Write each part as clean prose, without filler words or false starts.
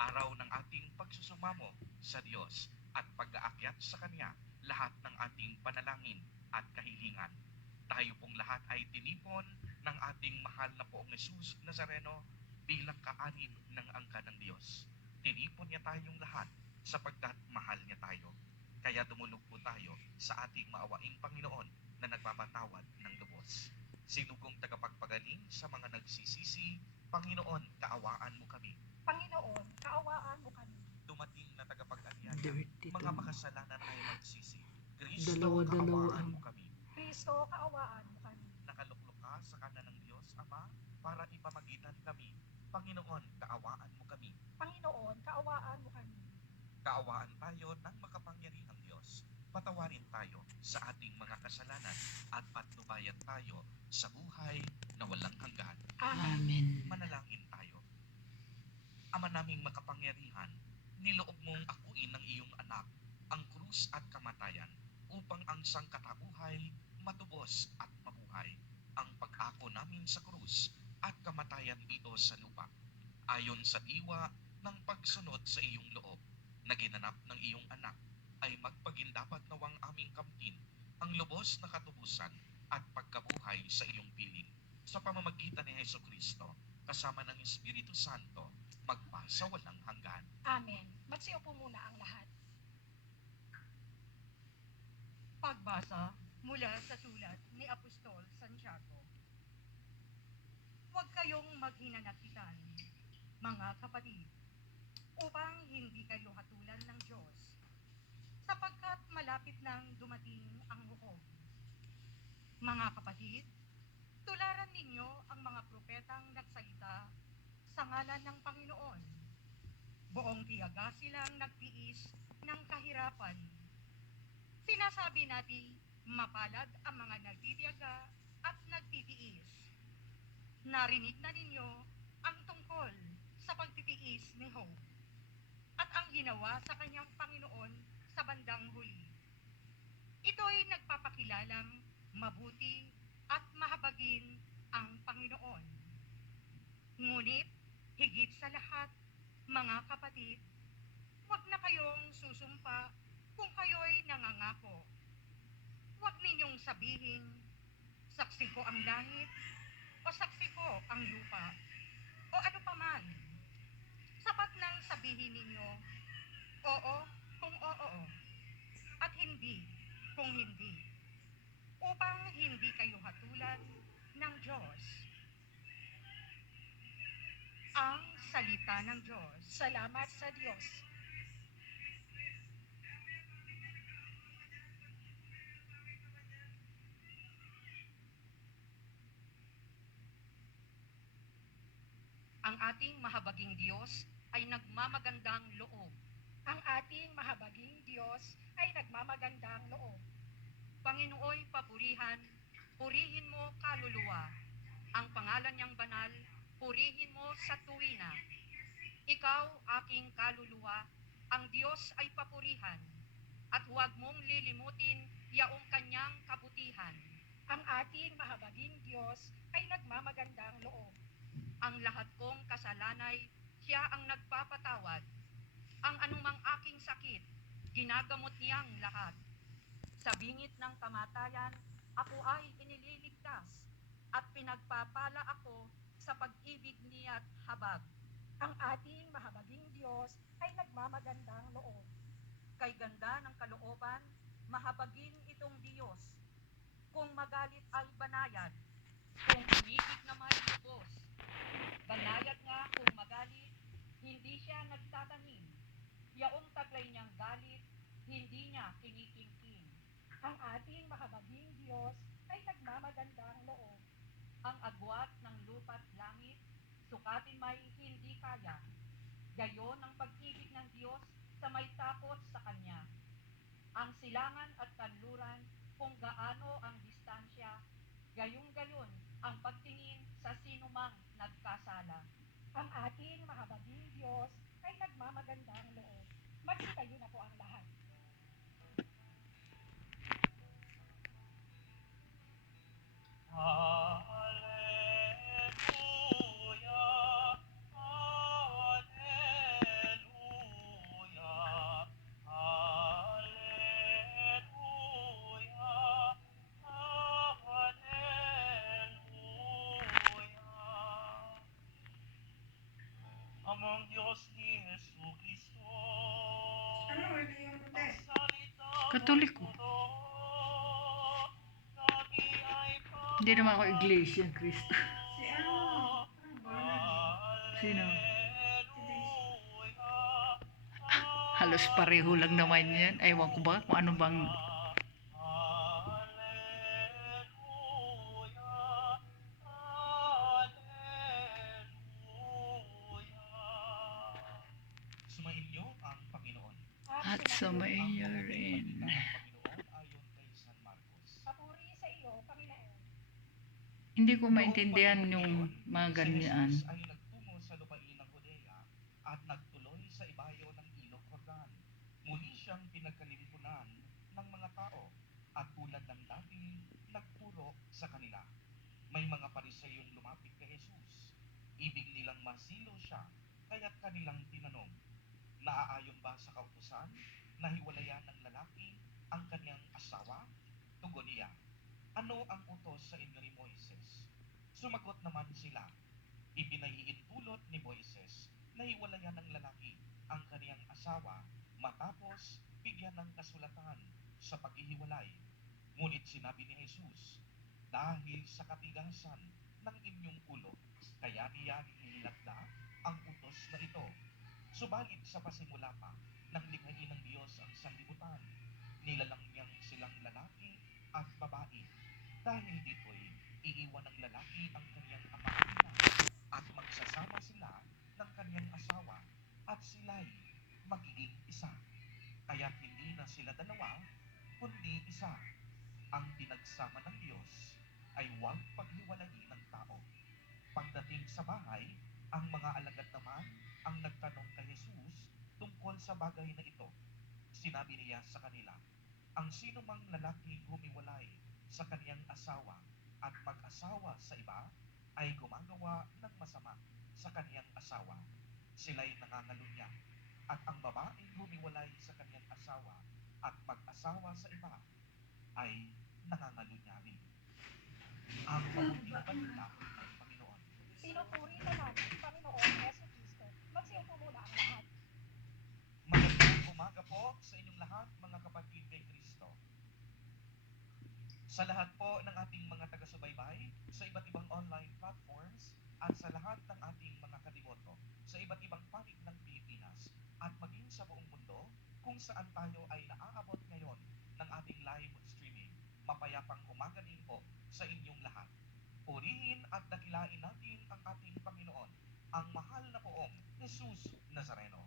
araw ng ating pagsusumamo sa Diyos at pag-aakyat sa Kanya lahat ng ating panalangin at kahilingan. Tayo pong lahat ay tinipon ng ating mahal na Poong Jesus Nazareno bilang kaanib ng angka ng Diyos. Tinipon niya tayong lahat sapagkat mahal niya tayo. Kaya dumulog po tayo sa ating maawaing Panginoon na nagpapatawad ng lubos. Sinugong tagapagpagaling sa mga nagsisisi, Panginoon, kaawaan mo kami. Panginoon, kaawaan mo kami. Dumating na tagapag-anyaya, Dirty mga to. makasalanan ay magsisi. Kristo, Dalawa-dalawaan. kaawaan mo kami. Kristo, kaawaan mo kami. Nakaluklok ka sa kanan ng Diyos, Ama, para ipamagitan kami. Panginoon, kaawaan mo kami. Panginoon, kaawaan mo kami. Kaawaan tayo ng makapangyarihang Diyos. Patawarin tayo sa ating mga kasalanan at patnubayan tayo sa buhay na walang hanggan. Amen. Amen. Manalangin tayo. Ama naming makapangyarihan, niloob mong akuin ng iyong anak ang krus at kamatayan upang ang sangkatauhay matubos at mabuhay. Ang pag-ako namin sa krus at kamatayan dito sa lupa, ayon sa diwa ng pagsunod sa iyong loob na ginanap ng iyong anak, ay magpagindapat nawang aming kamtin ang lubos na katubusan at pagkabuhay sa iyong piling. Sa pamamagitan ni Hesus Kristo, kasama ng Espiritu Santo, magpasa walang hanggan. Amen. Magsiupo muna ang lahat. Pagbasa mula sa sulat ni Apostol Santiago. Huwag kayong maghinanakitan, mga kapatid, upang hindi kayo hatulan ng Diyos, sapagkat malapit nang dumating ang hukom. Mga kapatid, tularan ninyo ang mga propetang nagsalita sa ngalan ng Panginoon. Buong tiyaga silang nagtiis ng kahirapan. Sinasabi natin, mapalad ang mga nagtitiyaga at nagtitiis. Narinig na ninyo ang tungkol sa pagtitiis ni Job at ang ginawa sa kanyang Panginoon sa bandang huli. Ito'y nagpapakilalang mabuti at mahabagin ang Panginoon. Ngunit, higit sa lahat, mga kapatid, huwag na kayong susumpa kung kayo'y nangangako. Huwag ninyong sabihin, saksi ko ang langit, o saksi ko ang lupa, o ano paman. Sapat nang sabihin ninyo, oo kung oo, at hindi kung hindi, upang hindi kayo hatulan ng Diyos. Ang salita ng Diyos. Salamat sa Diyos. Ang ating mahabaging Diyos ay nagmamagandang loob. Ang ating mahabaging Diyos ay nagmamagandang loob. Panginooy papurihan, purihin mo kaluluwa. Ang pangalan niyang banal, purihin mo sa tuwina. Ikaw, aking kaluluwa, ang Diyos ay papurihan, at huwag mong lilimutin yaong kanyang kabutihan. Ang ating mahabaging Diyos ay nagmamagandang loob. Ang lahat kong kasalanay, siya ang nagpapatawad. Ang anumang aking sakit, ginagamot niyang lahat. Sa bingit ng kamatayan, ako ay inililigtas, at pinagpapala ako sa pag-ibig niya't habag. Ang ating mahabaging Diyos ay nagmamagandang loob. Kay ganda ng kalooban, mahabagin itong Diyos. Kung magalit ay banayad, kung umibig na may lubos. Banayad nga kung magalit, hindi siya nagtatanim. Yaong taglay niyang galit, hindi niya kinikingking. Ang ating mahabaging Diyos ay nagmamagandang loob. Ang agwat ng lupa't langit, sukatin may hindi kaya. Gayon ang pag-ibig ng Diyos sa may takot sa Kanya. Ang silangan at kanluran, kung gaano ang distansya, gayong-gayon ang pagtingin sa sinumang nagkasala. Ang ating mahabaging Diyos ay nagmamagandang loob. Magsitayo na po ang lahat. Hallelujah, Hallelujah. amang Diyos ni Jesu Cristo. Ano reliyon mo, te? Katoliko. Hindi naman ako iglesia ng Kristo. Si ano? Sino? Halos pareho lang naman yan. Ewan ko ba kung ano bang... Sumainyo ang Panginoon. At sumaiyo Ang rin. mabuting balita ng Panginoon ayon kay San Marcos. Papuri sa iyo, Panginoon. Hindi ko maintindihan yung mga Si ganyan. Jesus ay nagtungo sa lupain ng Judea at nagtuloy sa ibayo ng ilog Jordan. Muli siyang pinagkalimpunan ng mga tao at tulad ng dati nagturo sa kanila. May mga pariseyong lumapit kay Jesus. Ibig nilang masilo siya, kaya't kanilang tinanong, naaayon ba sa kautusan na hiwalayan ng lalaki ang kanyang asawa? Tugon niya, ano ang utos sa inyo ni Moises? Sumagot naman sila, ipinahiintulot ni Moises na hiwalayan ng lalaki ang kaniyang asawa matapos bigyan ng kasulatan sa paghihiwalay. Ngunit sinabi ni Jesus, dahil sa katigasan ng inyong ulo, kaya niya inilagda ang utos na ito. Subalit sa pasimula pa ng likhain ng Diyos ang sanlibutan, nilalang niyang silang lalaki at babae. Dahil dito'y iiwan ng lalaki ang kanyang ama at ina at magsasama sila ng kanyang asawa at sila'y magiging isa. Kaya't hindi na sila dalawa, kundi isa. Ang pinagsama ng Diyos ay huwag paghiwalayin ng tao. Pagdating sa bahay, ang mga alagad naman ang nagtanong kay Jesus tungkol sa bagay na ito. Sinabi niya sa kanila, ang sino mang lalaking humiwalay sa kaniyang asawa at mag-asawa sa iba ay gumagawa ng masama sa kaniyang asawa. Sila'y nangangalunya. At ang babaeng humiwalay sa kaniyang asawa at mag-asawa sa iba ay nangangalunya rin. Ang mabuting balita ng Panginoon. Pinupuri ka namin, Panginoon Yesu Cristo. Magsiupo muna ang lahat. Magandang umaga po sa inyong lahat, mga kapatid kay Kristo. Sa lahat po ng ating mga taga-subaybay sa iba't ibang online platforms at sa lahat ng ating mga kadiboto sa iba't ibang panig ng Pilipinas at maging sa buong mundo kung saan tayo ay naaabot ngayon ng ating live streaming. Mapayapang umaga din po sa inyong lahat. Purihin at dakilain natin ang ating Panginoon, ang mahal na poong Jesus Nazareno.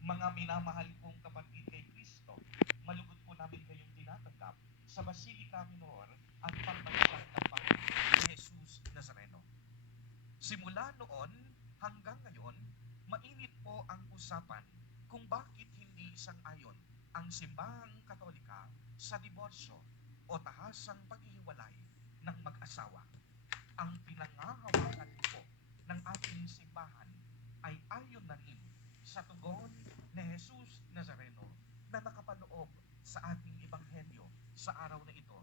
Mga minamahal kong kapatid kay Kristo, malugod po namin kayong tinatanggap sa Basilica Minor at Pambansang ng Panginoon ni Jesus Nazareno. Simula noon hanggang ngayon, mainit po ang usapan kung bakit hindi isang-ayon ang simbahang Katolika sa diborsyo o tahasang paghihiwalay ng mag-asawa. Ang pinangahawakan po ng ating simbahan ay ayon na rin sa tugon ni Jesus Nazareno na nakapaloob sa ating ebanghelyo sa araw na ito.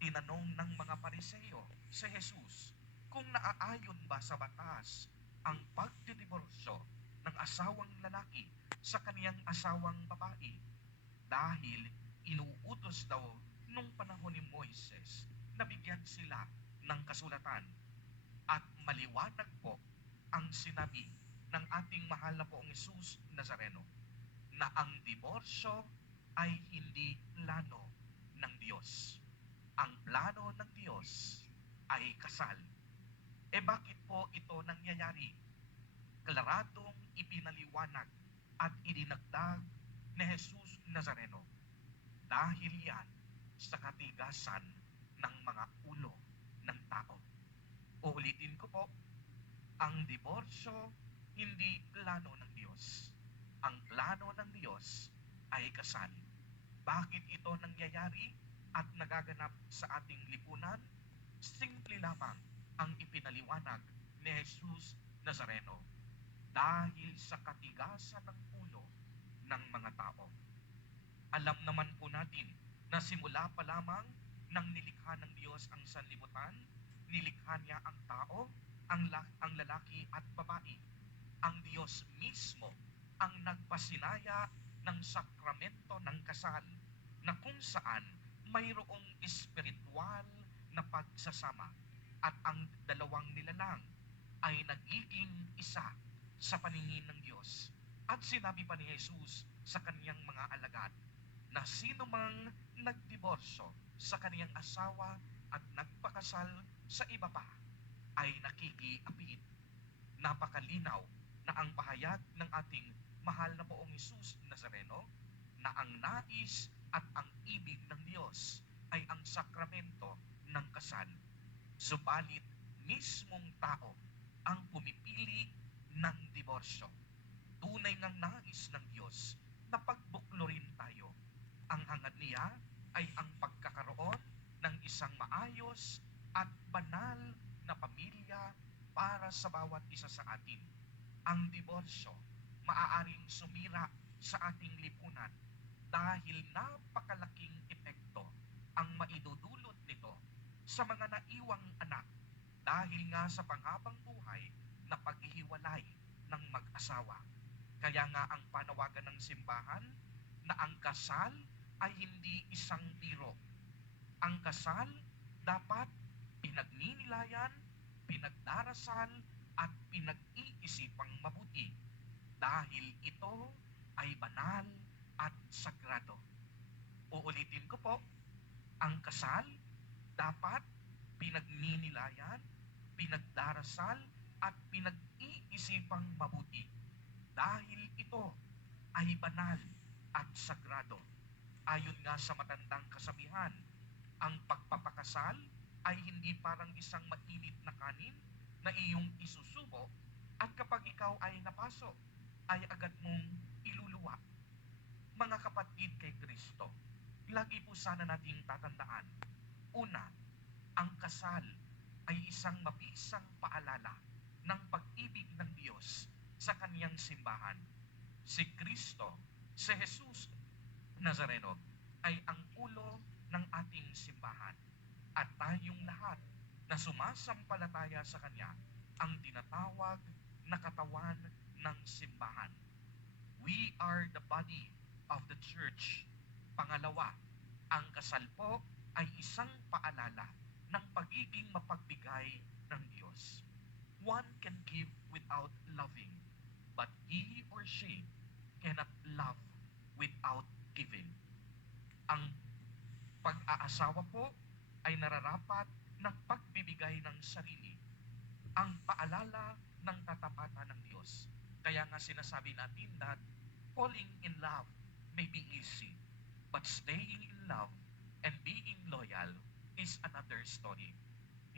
Tinanong ng mga Pariseyo si Jesus kung naaayon ba sa batas ang pagdidiborsyo ng asawang lalaki sa kaniyang asawang babae dahil inuutos daw nung panahon ni Moises na bigyan sila ng kasulatan. At maliwanag po ang sinabi ng ating mahal na poong Jesus Nazareno na ang diborsyo ay hindi plano ng Diyos. Ang plano ng Diyos ay kasal. E bakit po ito nangyayari? Klaradong ipinaliwanag at idinagdag ni Jesus Nazareno dahil yan sa katigasan ng mga ulo ng tao. Uulitin ko po, ang diborsyo hindi plano ng Diyos. Ang plano ng Diyos ay kasal. Bakit ito nangyayari at nagaganap sa ating lipunan? Simple lamang ang ipinaliwanag ni Jesus Nazareno dahil sa katigasan ng ulo ng mga tao. Alam naman po natin na simula pa lamang nang nilikha ng Diyos ang sanlibutan, nilikha niya ang tao, ang lalaki at babae. Ang Diyos mismo ang nagpasinaya ng sakramento ng kasal na kung saan mayroong espiritual na pagsasama at ang dalawang nilalang ay nagiging isa sa paningin ng Diyos. At sinabi pa ni Jesus sa kaniyang mga alagad na sino mang nagdiborsyo sa kaniyang asawa at nagpakasal sa iba pa ay nakikiapid. Napakalinaw na ang pahayag ng ating mahal na Poong Jesus Nazareno na ang nais at ang ibig ng Diyos ay ang sakramento ng kasal. Subalit, mismong tao ang pumipili ng diborsyo. Tunay ngang nais ng Diyos na pagbuklurin tayo. Ang hangad niya ay ang pagkakaroon ng isang maayos at banal na pamilya para sa bawat isa sa atin. Ang diborsyo maaaring sumira sa ating lipunan dahil napakalaking epekto ang maidudulot nito sa mga naiwang anak dahil nga sa panghabang buhay na paghihiwalay ng mag-asawa. Kaya nga ang panawagan ng simbahan na ang kasal ay hindi isang biro. Ang kasal dapat pinagninilayan, pinagdarasal at pinag-iisipang mabuti dahil ito ay banal at sagrado. Uulitin ko po, ang kasal dapat pinagninilayan, pinagdarasal at pinag-iisipang mabuti dahil ito ay banal at sagrado. Ayon nga sa matandang kasabihan, ang pagpapakasal ay hindi parang isang mainit na kanin na iyong isusubo at kapag ikaw ay napasok, ay agad mong iluluwa. Mga kapatid kay Kristo, lagi po sana nating tatandaan. Una, ang kasal ay isang mabisang paalala ng pag-ibig ng Diyos sa kaniyang simbahan. Si Kristo, si Jesus Nazareno, ay ang ulo ng ating simbahan. At tayong lahat na sumasampalataya sa Kanya ang tinatawag na katawan ng simbahan. We are the body of the church. Pangalawa, ang kasal po ay isang paalala ng pagiging mapagbigay ng Diyos. One can give without loving, but he or she cannot love without giving. Ang pag-aasawa po ay nararapat ng pagbibigay ng sarili, ang paalala ng katapatan ng Diyos. Kaya nga sinasabi natin that falling in love may be easy, but staying in love and being loyal is another story.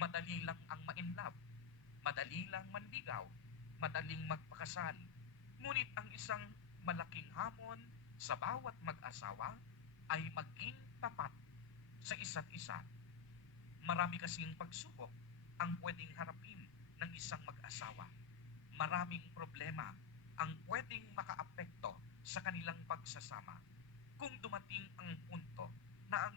Madali lang ang ma-in love, madali lang manligaw, madaling magpakasal. Ngunit ang isang malaking hamon sa bawat mag-asawa ay maging tapat sa isa't isa. Marami kasing pagsubok ang pwedeng harapin ng isang mag-asawa. Maraming problema ang pwedeng makaapekto sa kanilang pagsasama kung dumating ang punto na ang